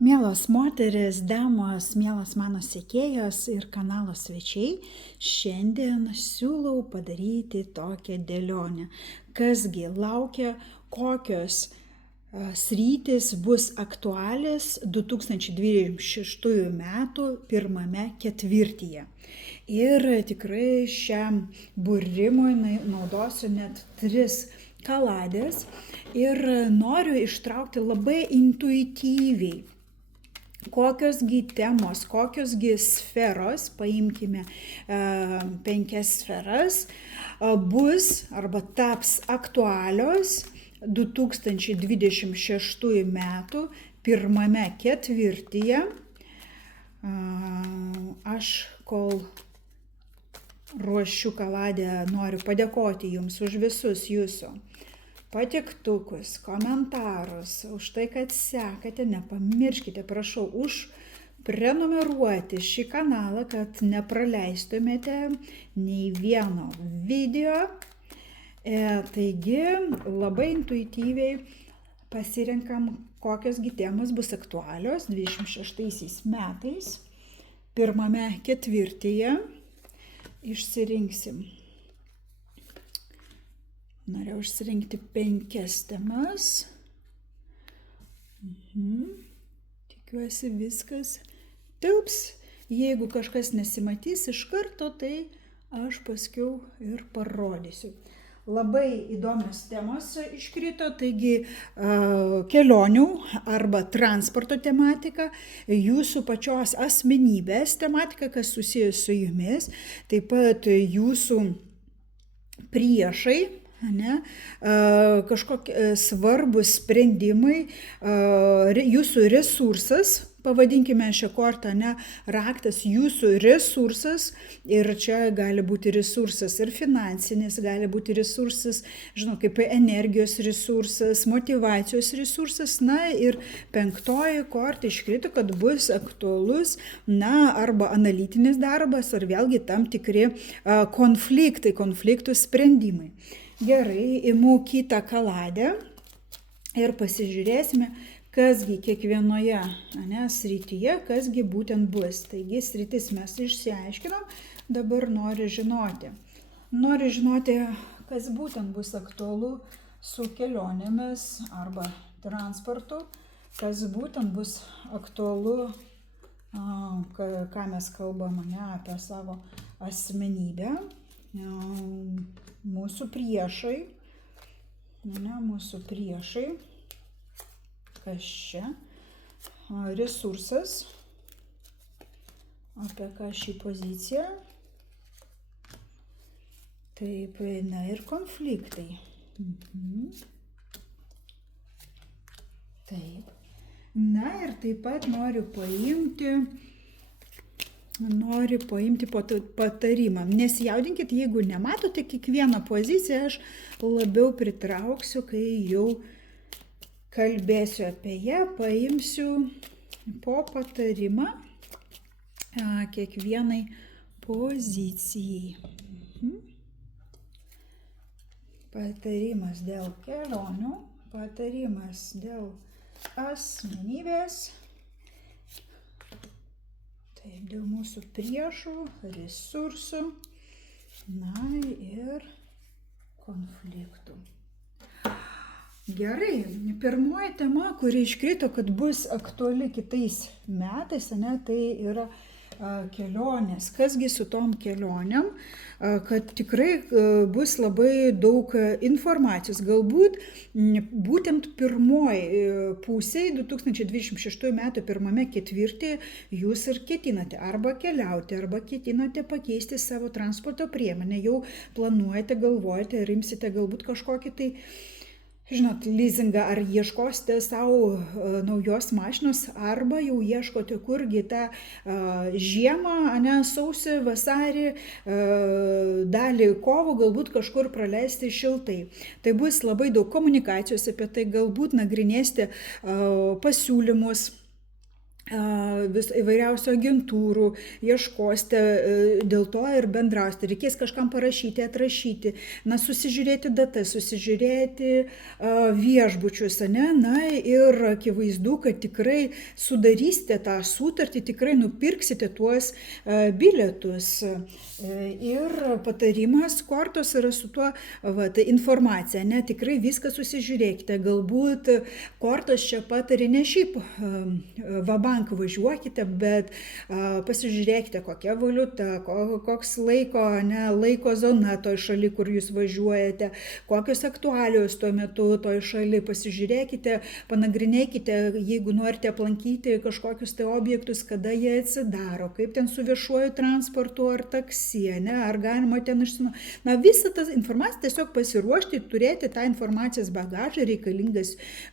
Mielos moteris, damos, mielos mano sekėjos ir kanalo svečiai, šiandien siūlau padaryti tokią dėlionę. Kasgi laukia, kokios sritys bus aktualios 2026 metų pirmame ketvirtyje. Ir tikrai šiam būrimui naudosiu net 3 kaladės ir noriu ištraukti labai intuityviai. Kokiosgi temos, kokiosgi sferos, paimkime 5 sferas, bus arba taps aktualios 2026 metų pirmame ketvirtyje. Aš kol ruošiu kaladę noriu padėkoti Jums už visus Jūsų patiktukus, komentarus, už tai, kad sekate, nepamirškite, prašau, prenumeruoti šį kanalą, kad nepraleistumėte nei vieno video. Taigi labai intuityviai pasirenkam, kokiosgi temos bus aktualios 26 metais, pirmame ketvirtyje. Išsirinksim. Norėjau išsirinkti 5 temas. Tikiuosi viskas tilps. Jeigu kažkas nesimatys iš karto, tai aš paskiau ir parodysiu. Labai įdomios temos iškrito, taigi kelionių arba transporto tematika, jūsų pačios asmenybės tematika, kas susijęs su jumis, taip pat jūsų priešai, kažkokie svarbus sprendimai, jūsų resursas, pavadinkime šią kortą, raktas jūsų resursas, ir čia gali būti resursas ir finansinis, gali būti resursas, kaip energijos resursas, motyvacijos resursas, ir 5 korta iškrito, kad bus aktualus, arba analitinis darbas, ar vėlgi tam tikri konfliktai, konfliktų sprendimai. Gerai, imu kitą kaladę ir pasižiūrėsime, kasgi kiekvienoje srityje, kasgi būtent bus. Taigi sritis mes išsiaiškinom, dabar noriu žinoti, kas būtent bus aktualu su kelionėmis arba transportu, kas būtent bus aktualu, ką mes kalbam apie savo asmenybę. Mūsų priešai, kas čia, resursas, apie ką šį poziciją, taip, ir konfliktai. Taip, ir taip pat noriu paimti patarimą. Nesijaudinkit, jeigu nematote kiekvieną poziciją, aš labiau pritrauksiu, kai jau kalbėsiu apie ją, paimsiu po patarimą kiekvienai pozicijai. Patarimas dėl kelionių, patarimas dėl asmenybės, taip, dėl mūsų priešų, resursų, ir konfliktų. Gerai, pirmoji tema, kuri iškrito, kad bus aktuali kitais metais, tai yra kelionės. Kasgi su tom kelionėm, kad tikrai bus labai daug informacijos. Galbūt būtent pirmoji pusėje 2026 metų pirmame ketvirtyje jūs ir ketinate arba keliauti, arba ketinate pakeisti savo transporto priemonę. Jau planuojate, galvojate ir imsite galbūt kažkokį tai, leasingą, ar ieškosite savo naujos mašinos, arba jau ieškote, kurgi tą žiemą, sausį, vasarį, dalį kovo galbūt kažkur praleisti šiltai. Tai bus labai daug komunikacijos apie tai, galbūt nagrinėsite pasiūlymus, vis įvairiausių agentūrų, ieškosite, dėl to ir bendrausite. Reikės kažkam parašyti, atrašyti, susižiūrėti datas, susižiūrėti viešbučius, na ir akivaizdu, kad tikrai sudarysite tą sutartį, tikrai nupirksite tuos bilietus. Ir patarimas kortos yra su tuo informacija, tikrai viską susižiūrėkite, galbūt kortos čia patarė ne šiaip vabank važiuokite, bet pasižiūrėkite, kokia valiuta, koks laiko zona toj šaly, kur jūs važiuojate, kokios aktualijos tuo metu toj šaly, pasižiūrėkite, panagrinėkite, jeigu norite aplankyti kažkokius tai objektus, kada jie atsidaro, kaip ten su viešuoju transportu ar taksi, ar galima ten visą tą informaciją tiesiog pasiruošti, turėti tą informacijos bagažą reikalingas,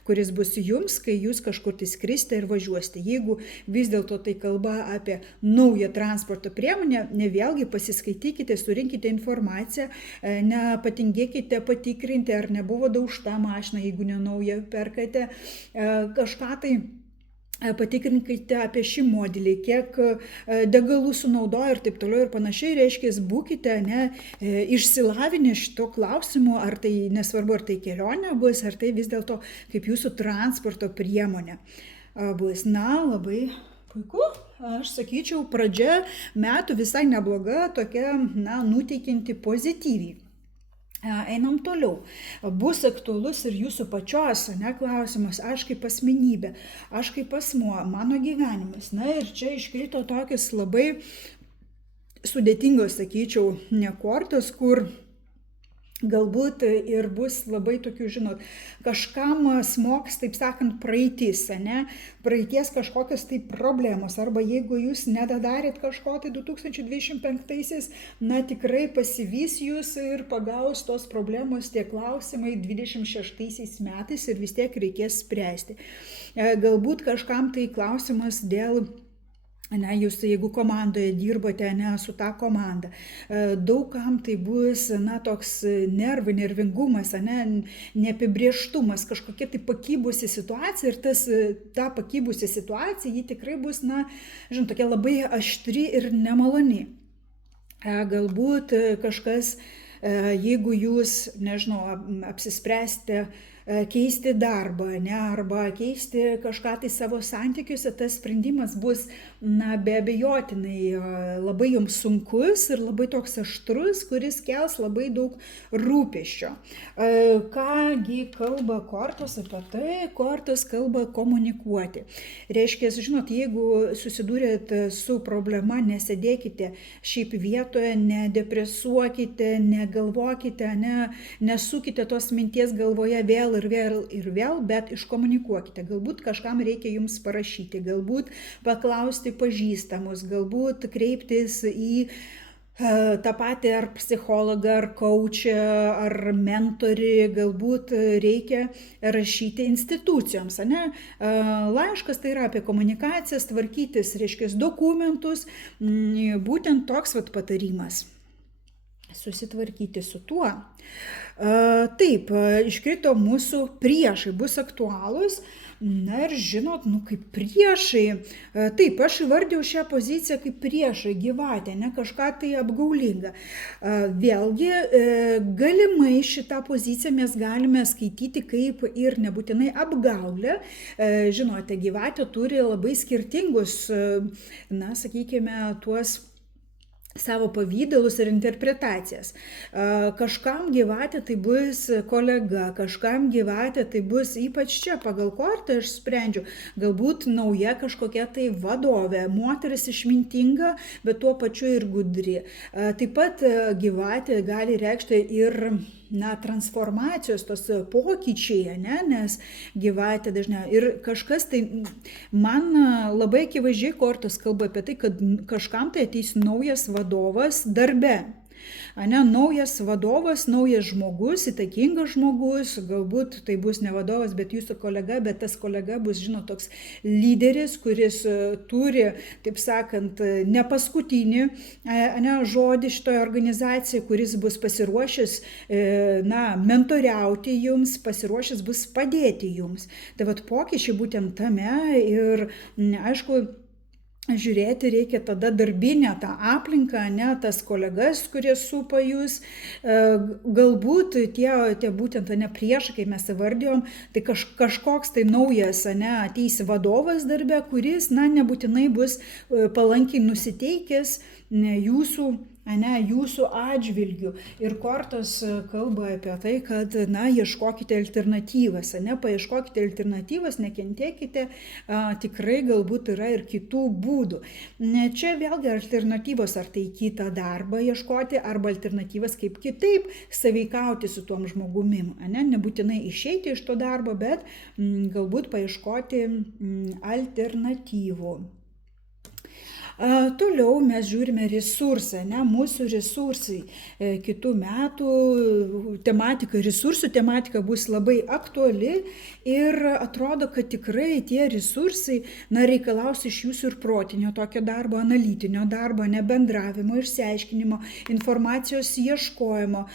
kuris bus jums, kai jūs kažkur tai skrisite ir važiuosite. Jeigu vis dėlto tai kalba apie naują transporto priemonę, vėlgi pasiskaitykite, surinkite informaciją, nepatingėkite patikrinti, ar nebuvo daužta mašina, jeigu ne naują perkate kažką tai. Patikrinkite apie šį modelį, kiek degalų sunaudoja ir taip toliau ir panašiai, reiškia, būkite išsilavinę šito klausimu, ar tai nesvarbu, ar tai kelionė bus, ar tai vis dėlto kaip jūsų transporto priemonė bus. Labai puiku, aš sakyčiau, pradžia metų visai nebloga, tokia, nuteikianti pozityviai. Einam toliau. Bus aktualus ir jūsų pačios klausimas, aš kaip asmenybė, aš kaip asmuo, mano gyvenimas. Ir čia iškrito tokios labai sudėtingos, sakyčiau, kortos, kur galbūt ir bus labai tokių, kažkam smogs, taip sakant, praeitis, praeities kažkokios tai problemos, arba jeigu jūs nedadarėt kažko tai 2025-aisiais, tikrai pasivys jūs ir pagaus tos problemos, tie klausimai 26 metais ir vis tiek reikės spręsti. Galbūt kažkam tai klausimas dėl jūs jeigu komandoje dirbote su ta komanda, daugam tai bus toks nervingumas, neapibrieštumas, kažkokia tai pakybusi situacija ir ta pakybusi situacija, ji tikrai bus, tokia labai aštri ir nemaloni. Galbūt kažkas, jeigu jūs, apsispręsite keisti darbą, arba keisti kažką tai savo santykiuose, tas sprendimas bus, be abejotinai labai jums sunkus ir labai toks aštrus, kuris kels labai daug rūpesčio. Kągi kalba kortos apie tai? Kortos kalba komunikuoti. Reiškia, jeigu susidūrėt su problema, nesėdėkite šiaip vietoje, nedepresuokite, negalvokite, nesukite tos minties galvoje vėl ir vėl, bet iškomunikuokite. Galbūt kažkam reikia jums parašyti, galbūt paklausti pažįstamus, galbūt kreiptis į tą patį ar psichologą, ar coachą, ar mentorį, galbūt reikia rašyti institucijoms. Laiškas tai yra apie komunikacijas, tvarkytis, reiškia, dokumentus, būtent toks patarimas. Susitvarkyti su tuo. Taip, iškrito mūsų priešai, bus aktualūs. Ir žinot, kaip priešai, taip, aš įvardėjau šią poziciją kaip priešai, gyvatė, kažką tai apgaulinga. Vėlgi, galimai šitą poziciją mes galime skaityti kaip ir nebūtinai apgaulę. Žinote, gyvatė turi labai skirtingus, sakykime, tuos savo pavydalus ir interpretacijas. Kažkam gyvatė tai bus kolega, kažkam gyvatė tai bus, ypač čia pagal kortą aš sprendžiu, galbūt nauja kažkokia tai vadovė, moteris išmintinga, bet tuo pačiu ir gudri. Taip pat gyvatė gali reikšti ir transformacijos, tos pokyčiai, nes gyvatė dažnai. Ir kažkas tai, man labai akivaizdžiai kortos kalba apie tai, kad kažkam tai ateis naujas vadovas darbe. Ane, naujas vadovas, naujas žmogus, įtakingas žmogus, galbūt tai bus ne vadovas, bet jūsų kolega, bet tas kolega bus, žinot, toks lyderis, kuris turi, taip sakant, ne paskutinį žodį šitoje organizacijoje, kuris bus pasiruošęs mentoriauti jums, pasiruošęs bus padėti jums. Tai vat pokyčiai būtent tame ir aišku, žiūrėti reikia tada darbinę tą aplinką, tas kolegas, kurie supa jūs, galbūt tie būtent priešai, kaip mes įvardėjom, tai kažkoks tai naujas ateis vadovas darbe, kuris nebūtinai bus palankiai nusiteikęs jūsų atžvilgių. Ir kortos kalba apie tai, kad ieškokite alternatyvas, paieškokite alternatyvas, nekentėkite, tikrai galbūt yra ir kitų būdų. Čia vėlgi alternatyvos, ar tai kitą darbą ieškoti, arba alternatyvas kaip kitaip sąveikauti su tuom žmogumim. Nebūtinai išeiti iš to darbo, bet galbūt paieškoti alternatyvų. Toliau mes žiūrime resursą, mūsų resursai. Kitų metų resursų tematika bus labai aktuali ir atrodo, kad tikrai tie resursai reikalaus iš jūsų ir protinio tokio darbo, analitinio darbo, bendravimo, išsiaiškinimo, informacijos ieškojimo,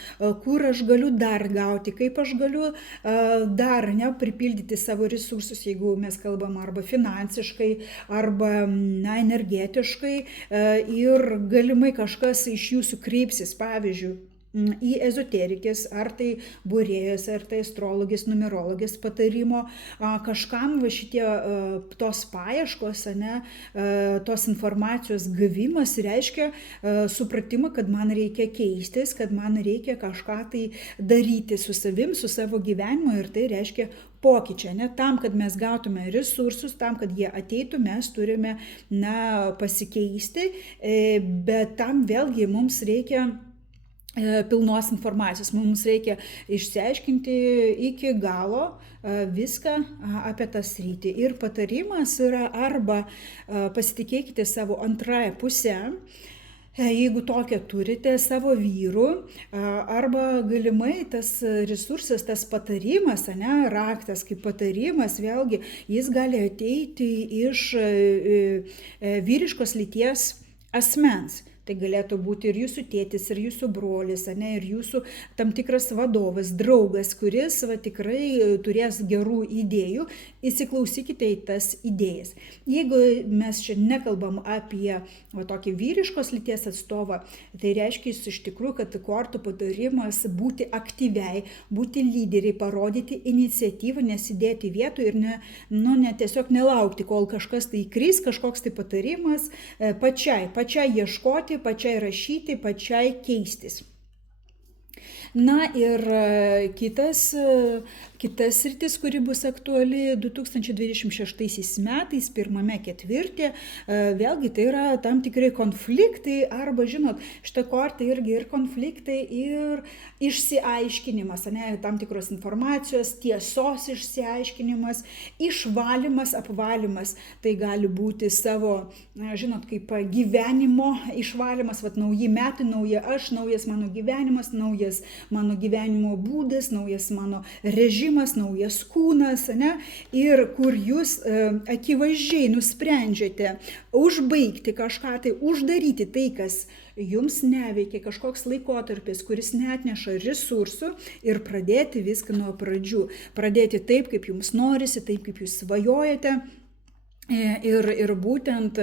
kur aš galiu dar gauti, kaip aš galiu dar pripildyti savo resursus, jeigu mes kalbam arba finansiškai, arba energetiškai. Ir galimai kažkas iš jūsų kreipsis, pavyzdžiui, į ezoterikės, ar tai būrėjas, ar tai astrologės, numerologės patarimo. Kažkam šitie tos paieškos, tos informacijos gavimas reiškia supratimą, kad man reikia keistis, kad man reikia kažką tai daryti su savim, su savo gyvenimu, ir tai reiškia pokyčiai. Tam, kad mes gautume resursus, tam, kad jie ateitų, mes turime pasikeisti, bet tam vėlgi mums reikia pilnos informacijos. Mums reikia išsiaiškinti iki galo viską apie tą sritį. Ir patarimas yra arba pasitikėkite savo antrąją pusę, jeigu tokią turite, savo vyru, arba galimai tas resursas, tas patarimas, raktas kaip patarimas, vėlgi jis gali ateiti iš vyriškos lyties asmens. Tai galėtų būti ir jūsų tėtis, ir jūsų brolis, ir jūsų tam tikras vadovas, draugas, kuris tikrai turės gerų idėjų. Įsiklausykite į tas idėjas. Jeigu mes čia nekalbam apie tokį vyriškos lyties atstovą, tai reiškia iš tikrųjų, kad kortų patarimas būti aktyviai, būti lyderiai, parodyti iniciatyvą, nesidėti vietoj ir tiesiog nelaukti, kol kažkas tai įkris, kažkoks tai patarimas, pačiai ieškoti, pačiai rašyti, pačiai keistis. Ir kitas sritis, kuri bus aktuali 2026 metais, pirmame ketvirtyje, vėlgi tai yra tam tikrai konfliktai, arba, žinot, šita korta irgi ir konfliktai, ir išsiaiškinimas, tam tikros informacijos, tiesos išsiaiškinimas, išvalymas, apvalymas. Tai gali būti savo, žinot, kaip gyvenimo išvalymas, nauji metai, nauja aš, naujas mano gyvenimas, naujas mano gyvenimo būdas, naujas mano režimas, naujas kūnas, ir kur jūs akivaizdžiai nusprendžiate užbaigti kažką, tai uždaryti tai, kas jums neveikia, kažkoks laikotarpis, kuris neatneša resursų, ir pradėti viską nuo pradžių. Pradėti taip, kaip jums norisi, taip, kaip jūs svajojate. Ir būtent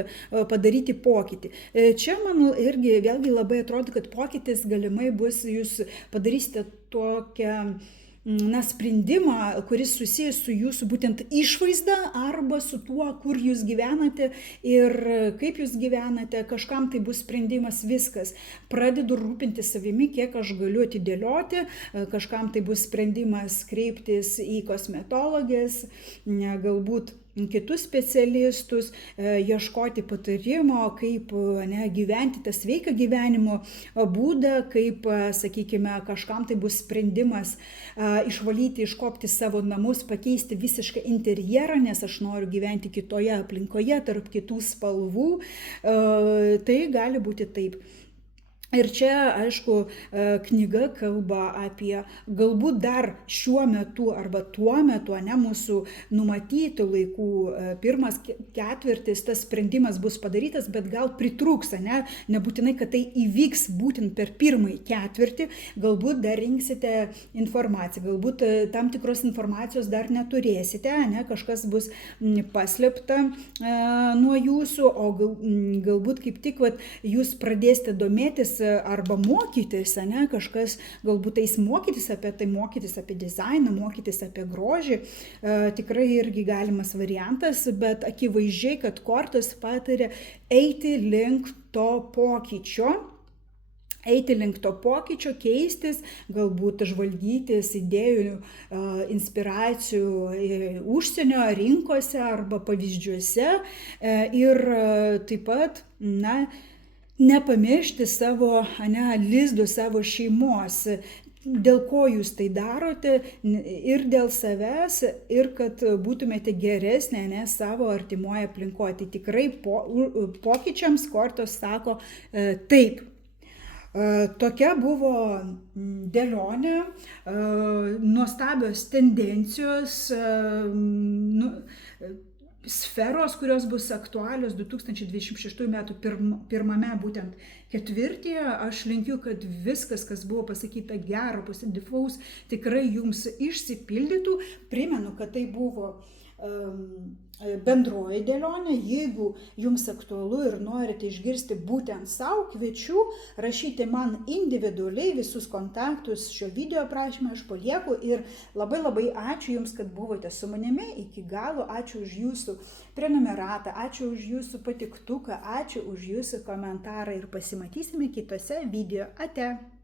padaryti pokytį. Čia, manau, irgi vėlgi labai atrodo, kad pokytis galimai bus, jūs padarysite tokią sprendimą, kuris susijęs su jūsų būtent išvaizda, arba su tuo, kur jūs gyvenate ir kaip jūs gyvenate. Kažkam tai bus sprendimas, viskas. Pradedu rūpinti savimi, kiek aš galiu atidėlioti. Kažkam tai bus sprendimas kreiptis į kosmetologės, galbūt kitus specialistus, ieškoti patarimo, kaip gyventi tą sveiką gyvenimo būdą, kaip, sakykime, kažkam tai bus sprendimas išvalyti, iškopti savo namus, pakeisti visiškai interjerą, nes aš noriu gyventi kitoje aplinkoje, tarp kitų spalvų. Tai gali būti taip. Ir čia, aišku, knyga kalba apie galbūt dar šiuo metu arba tuo metu, ne mūsų numatytų laikų, pirmas ketvirtis, tas sprendimas bus padarytas, bet gal pritrūks, nebūtinai, kad tai įvyks būtent per pirmąjį ketvirtį, galbūt dar rinksite informaciją, galbūt tam tikros informacijos dar neturėsite, kažkas bus paslėpta nuo jūsų, o galbūt kaip tik jūs pradėsite domėtis arba mokytis, kažkas galbūt eis mokytis apie dizainą, mokytis apie grožį, tikrai irgi galimas variantas, bet akivaizdžiai, kad kortos pataria eiti link to pokyčio, keistis, galbūt žvalgytis idėjų, inspiracijų užsienio rinkose arba pavyzdžiuose ir taip pat, nepamiršti savo lizdo, savo šeimos, dėl ko jūs tai darote ir dėl savęs, ir kad būtumėte geresnė savo artimoje aplinkoje. Tai tikrai pokyčiams kortos sako taip. Tokia buvo dėlionė, nuostabios tendencijos, sferos, kurios bus aktualios 2026 metų pirmame būtent ketvirtyje. Aš linkiu, kad viskas, kas buvo pasakyta gero, pozityvaus, tikrai jums išsipildytų. Primenu, kad tai buvo bendroji dėlionė. Jeigu jums aktualu ir norite išgirsti būtent savo, kviečiu rašyti man individualiai, visus kontaktus šio video aprašymą aš palieku. Ir labai labai ačiū Jums, kad buvote su manimi iki galo. Ačiū už Jūsų prenumeratą, ačiū už Jūsų patiktuką, ačiū už Jūsų komentarą ir pasimatysime kitose video. Ate!